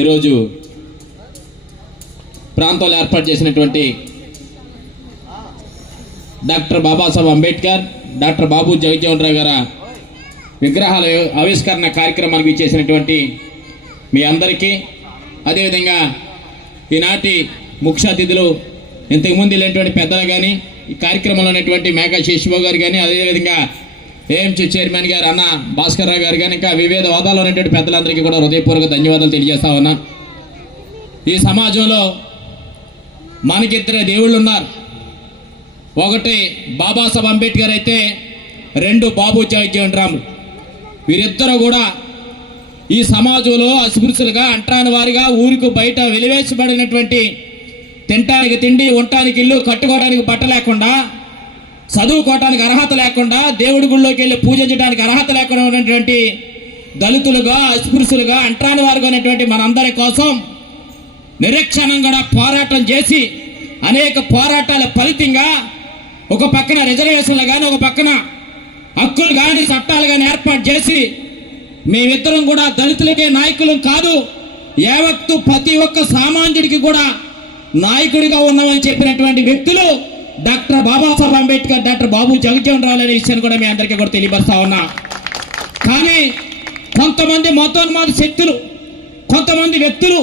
ఈరోజు ప్రాంతంలో ఏర్పాటు చేసినటువంటి డాక్టర్ బాబాసాహెబ్ అంబేద్కర్, డాక్టర్ బాబు జగజ్జీవన్ రావు గారి విగ్రహాల ఆవిష్కరణ కార్యక్రమానికి ఇచ్చేసినటువంటి మీ అందరికీ, అదేవిధంగా ఈనాటి ముఖ్య అతిథులు ఇంతకుముందు లేనటువంటి పెద్దలు కానీ, ఈ కార్యక్రమంలో ఉన్నటువంటి మేఘా శేషబాబు గారు కానీ, అదేవిధంగా ఏఎంసీ చైర్మన్ గారు అన్న భాస్కర్ రావు గారు కానీ, ఇంకా వివిధ హోదాలో ఉన్నటువంటి పెద్దలందరికీ కూడా హృదయపూర్వక ధన్యవాదాలు తెలియజేస్తా ఉన్నా. ఈ సమాజంలో మనకిద్దరు దేవుళ్ళు ఉన్నారు. ఒకటి బాబాసాహెబ్ అంబేద్కర్ అయితే, రెండు బాబు జగజ్జీవన్ రామ్. వీరిద్దరూ కూడా ఈ సమాజంలో అస్పృశ్యులుగా, అంటరాని వారిగా, ఊరికి బయట వెలివేసబడినటువంటి, తినటానికి తిండి, ఉండటానికి ఇల్లు, కట్టుకోవడానికి బట్ట లేకుండా, చదువుకోవటానికి అర్హత లేకుండా, దేవుడి గుళ్ళోకి వెళ్ళి పూజించడానికి అర్హత లేకుండా ఉన్నటువంటి దళితులుగా, అస్పృశ్యులుగా, అంటరాని వారుగా ఉన్నటువంటి మనందరి కోసం నిరీక్షణం కూడా పోరాటం చేసి, అనేక పోరాటాల ఫలితంగా ఒక పక్కన రిజర్వేషన్లు కానీ, ఒక పక్కన హక్కులు కానీ, చట్టాలు కానీ ఏర్పాటు చేసి, మేమిద్దరం కూడా దళితులకే నాయకులు కాదు, యావత్తు ప్రతి ఒక్క సామాన్యుడికి కూడా నాయకుడిగా ఉన్నామని చెప్పినటువంటి వ్యక్తులు డాక్టర్ బాబాసాహెబ్ అంబేద్కర్, డాక్టర్ బాబు జగజ్జీవన్ రావు అనే విషయాన్ని కూడా మీ అందరికీ కూడా తెలియపరుస్తా ఉన్నా. కానీ కొంతమంది మతోన్మాద శక్తులు, కొంతమంది వ్యక్తులు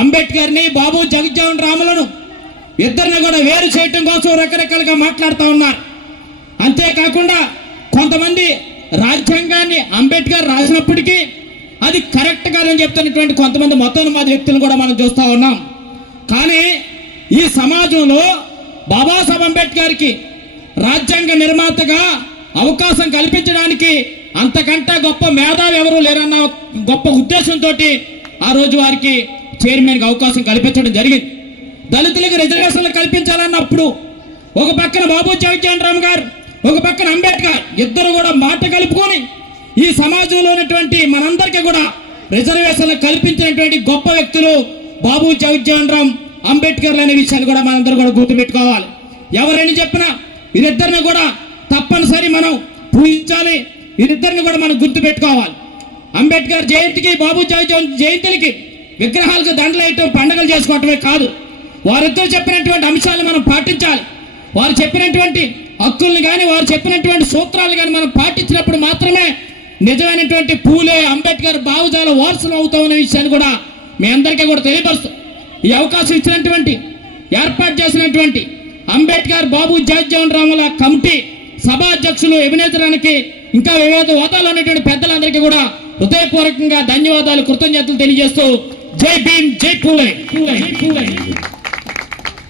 అంబేద్కర్ని, బాబు జగజ్జీవన్ రాములను ఇద్దరిని కూడా వేరు చేయటం కోసం రకరకాలుగా మాట్లాడుతూ ఉన్నారు. అంతేకాకుండా కొంతమంది రాజ్యాంగాన్ని అంబేద్కర్ రాసినప్పటికీ అది కరెక్ట్ కాదని చెప్తున్నటువంటి కొంతమంది మతోన్మాద వ్యక్తులను కూడా మనం చూస్తూ ఉన్నాం. కానీ ఈ సమాజంలో బాబాసాహెబ్ అంబేద్కర్కి రాజ్యాంగ నిర్మాతగా అవకాశం కల్పించడానికి అంతకంటే గొప్ప మేధావి ఎవరు లేరన్న గొప్ప ఉద్దేశంతో ఆ రోజు వారికి చైర్మన్కి అవకాశం కల్పించడం జరిగింది. దళితులకు రిజర్వేషన్లు కల్పించాలన్నప్పుడు ఒక పక్కన బాబు జగజ్జీవన్ రామ్ గారు, ఒక పక్కన అంబేద్కర్, ఇద్దరు కూడా మాట కలుపుకొని ఈ సమాజంలో ఉన్నటువంటి మనందరికీ కూడా రిజర్వేషన్లు కల్పించినటువంటి గొప్ప వ్యక్తులు బాబు జగజ్జీవన్ రామ్, అంబేద్కర్ అనే విషయాన్ని కూడా మనందరూ కూడా గుర్తుపెట్టుకోవాలి. ఎవరని చెప్పినా వీరిద్దరిని కూడా తప్పనిసరి మనం పూజించాలి, వీరిద్దరిని కూడా మనం గుర్తుపెట్టుకోవాలి. అంబేద్కర్ జయంతికి, బాబు జగజ్జీవన్ జయంతికి విగ్రహాలకు దండలేయటం, పండుగలు చేసుకోవటమే కాదు, వారిద్దరు చెప్పినటువంటి అంశాలను మనం పాటించాలి. వారు చెప్పినటువంటి హక్కుల్ని కానీ, వారు చెప్పినటువంటి సూత్రాలు కానీ మనం పాటించినప్పుడు మాత్రమే నిజమైనటువంటి పూలే, అంబేద్కర్ భావజాల వారసులు అవుతామనే విషయాన్ని కూడా మీ అందరికీ కూడా తెలియపరుస్తూ, ఈ అవకాశం ఇచ్చినటువంటి, ఏర్పాటు చేసినటువంటి అంబేద్కర్ బాబు జగజ్జీవన్ రాముల కమిటీ సభాధ్యక్షులు, అభినేతరానికి, ఇంకా వివిధ హోదాలో ఉన్నటువంటి పెద్దలందరికీ కూడా హృదయపూర్వకంగా ధన్యవాదాలు, కృతజ్ఞతలు తెలియజేస్తూ జై భీమ్, జై పూలే.